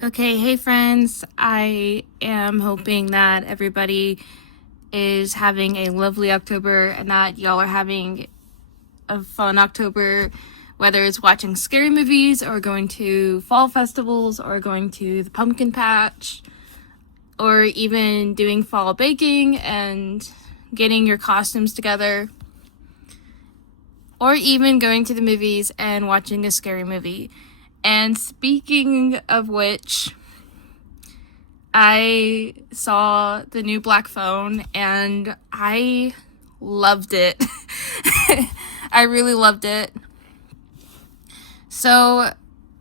Okay, hey friends. I am hoping that everybody is having a lovely October and that y'all are having a fun October, whether it's watching scary movies or going to fall festivals or going to the pumpkin patch or even doing fall baking and getting your costumes together or even going to the movies and watching a scary movie. And speaking of which, I saw the new Black Phone and I loved it. I really loved it. So,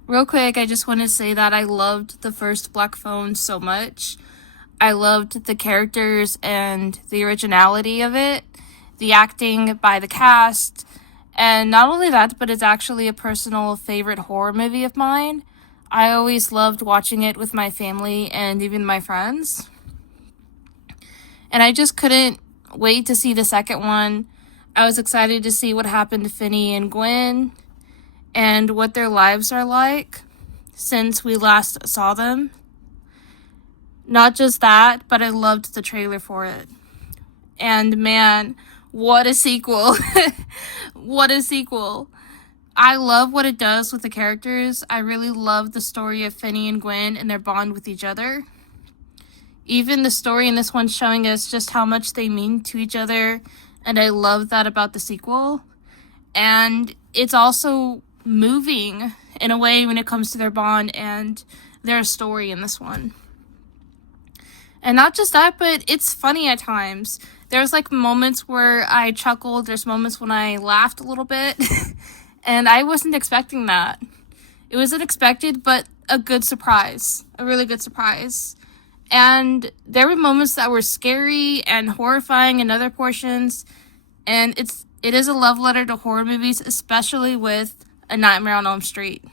real quick, I just want to say that I loved the first Black Phone so much. I loved the characters and the originality of it, the acting by the cast, and not only that, but it's actually a personal favorite horror movie of mine. I always loved watching it with my family and even my friends. And I just couldn't wait to see the second one. I was excited to see what happened to Finney and Gwen and what their lives are like since we last saw them. Not just that, but I loved the trailer for it. And man, what a sequel! What a sequel! I love what it does with the characters. I really love the story of Finney and Gwen and their bond with each other. Even the story in this one showing us just how much they mean to each other, and I love that about the sequel. And it's also moving in a way when it comes to their bond and their story in this one. And not just that, but it's funny at times. There's like moments where I chuckled, there's moments when I laughed a little bit, and I wasn't expecting that. It was unexpected, but a good surprise. A really good surprise. And there were moments that were scary and horrifying in other portions, and it is a love letter to horror movies, especially with A Nightmare on Elm Street.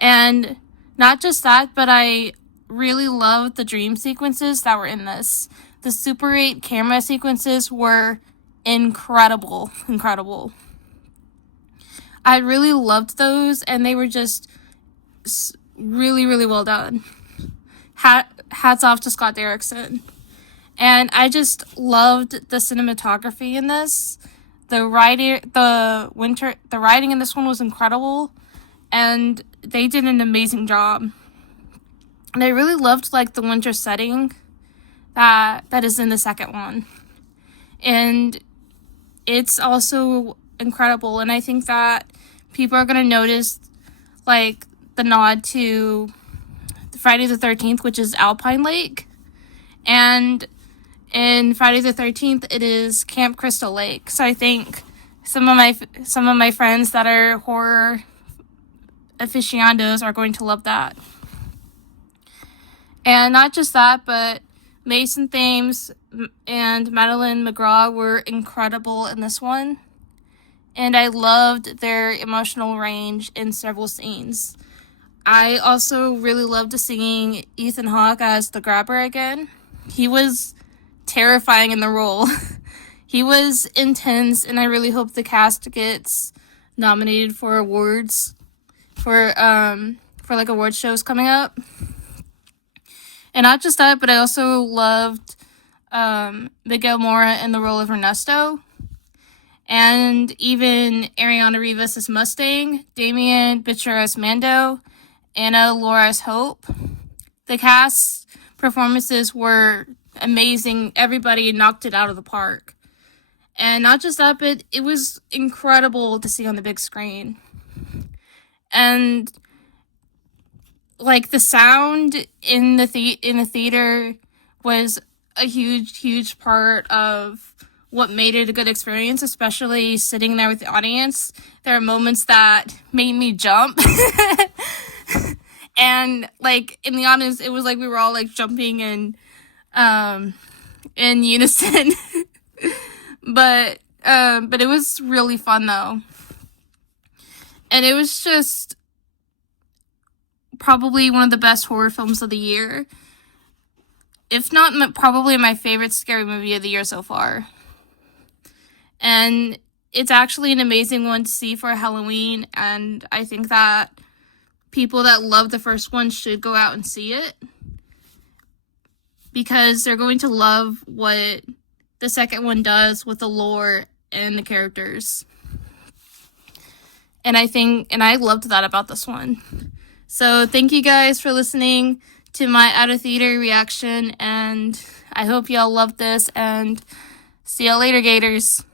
And not just that, but I really loved the dream sequences that were in this. The Super 8 camera sequences were incredible. I really loved those, and they were just really, really well done. Hats off to Scott Derrickson. And I just loved the cinematography in this. The writing in this one was incredible, and they did an amazing job. And I really loved like the winter setting that is in the second one. And it's also incredible, and I think that people are going to notice like the nod to Friday the 13th, which is Alpine Lake. And in Friday the 13th, it is Camp Crystal Lake. So I think some of my friends that are horror aficionados are going to love that. And not just that, but Mason Thames and Madeline McGraw were incredible in this one. And I loved their emotional range in several scenes. I also really loved seeing Ethan Hawke as the grabber again. He was terrifying in the role. He was intense, and I really hope the cast gets nominated for awards for like award shows coming up. And not just that, but I also loved Miguel Mora in the role of Ernesto, and even Ariana Rivas as Mustang, Damien Bichir as Mando, Anna Laura as Hope. The cast performances were amazing. Everybody knocked it out of the park. And not just that, but it was incredible to see on the big screen. And like the sound in the theater was a huge part of what made it a good experience, especially sitting there with the audience. There are moments that made me jump. And like in the audience, it was like we were all like jumping in unison. but it was really fun though. And it was just probably one of the best horror films of the year. If not probably my favorite scary movie of the year so far. And it's actually an amazing one to see for Halloween, and I think that people that love the first one should go out and see it, because they're going to love what the second one does with the lore and the characters. And I loved that about this one. So thank you guys for listening to my out of theater reaction, and I hope y'all loved this, and see y'all later, Gators.